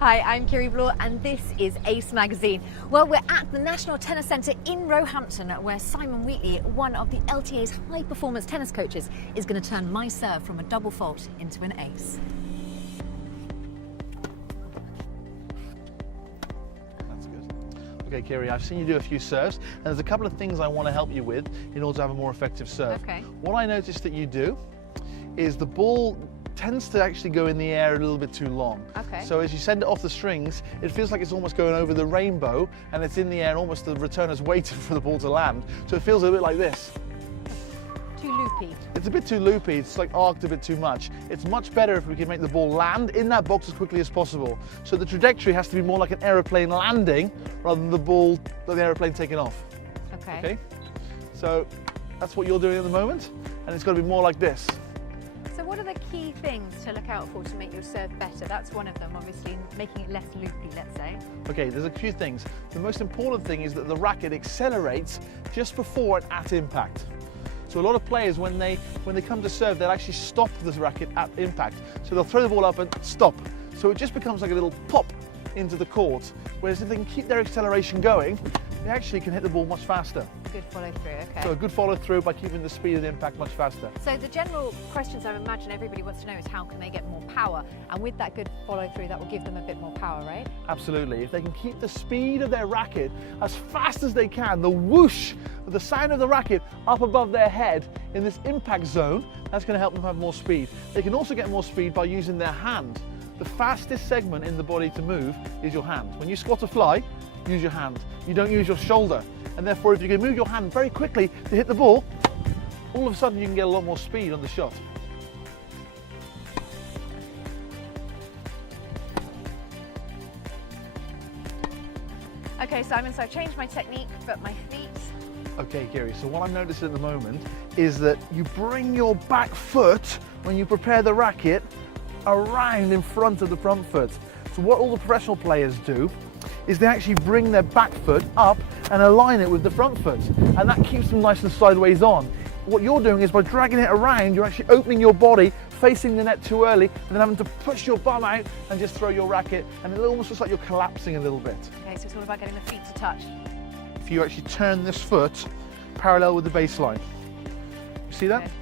Hi, I'm Kiri Bloor and this is Ace Magazine. Well, we're at the National Tennis Centre in Roehampton where Simon Wheatley, one of the LTA's high-performance tennis coaches, is going to turn my serve from a double fault into an ace. That's good. Okay, Kiri, I've seen you do a few serves and there's a couple of things I want to help you with in order to have a more effective serve. Okay. What I noticed that you do is the ball tends to actually go in the air a little bit too long. Okay. So as you send it off the strings, it feels like it's almost going over the rainbow and it's in the air and almost the returner's waiting for the ball to land. So it feels a bit like this. Too loopy. It's a bit too loopy, it's like arced a bit too much. It's much better if we can make the ball land in that box as quickly as possible. So the trajectory has to be more like an aeroplane landing rather than the aeroplane taking off. Okay. Okay? So that's what you're doing at the moment, and it's got to be more like this. So what are the key things to look out for to make your serve better? That's one of them, obviously, making it less loopy, let's say. Okay, there's a few things. The most important thing is that the racket accelerates just before and at impact. So a lot of players, when they come to serve, they'll actually stop this racket at impact. So they'll throw the ball up and stop. So it just becomes like a little pop into the court. Whereas if they can keep their acceleration going, they actually can hit the ball much faster. Good follow through, okay. So a good follow through by keeping the speed and impact much faster. So the general questions I imagine everybody wants to know is how can they get more power? And with that good follow through, that will give them a bit more power, right? Absolutely. If they can keep the speed of their racket as fast as they can, the whoosh, the sound of the racket up above their head in this impact zone, that's going to help them have more speed. They can also get more speed by using their hand. The fastest segment in the body to move is your hand. When you squat a fly, use your hand. You don't use your shoulder. And therefore, if you can move your hand very quickly to hit the ball, all of a sudden you can get a lot more speed on the shot. Okay, Simon, so I've changed my technique, but my feet. Okay, Kiri, so what I'm noticing at the moment is that you bring your back foot, when you prepare the racket, around in front of the front foot. So what all the professional players do is they actually bring their back foot up and align it with the front foot, and that keeps them nice and sideways on. What you're doing is by dragging it around, you're actually opening your body, facing the net too early, and then having to push your bum out and just throw your racket, and it almost looks like you're collapsing a little bit. Okay, so it's all about getting the feet to touch. If you actually turn this foot parallel with the baseline. You see that? Okay.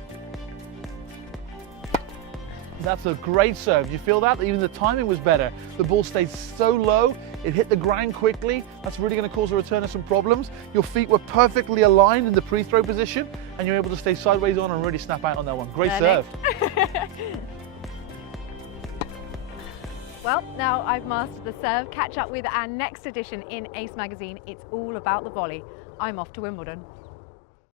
That's a great serve. You feel that? Even the timing was better. The ball stayed so low, it hit the ground quickly. That's really going to cause the returner some problems. Your feet were perfectly aligned in the pre-throw position, and you're able to stay sideways on and really snap out on that one. Great serve. Well, now I've mastered the serve. Catch up with our next edition in Ace Magazine. It's all about the volley. I'm off to Wimbledon.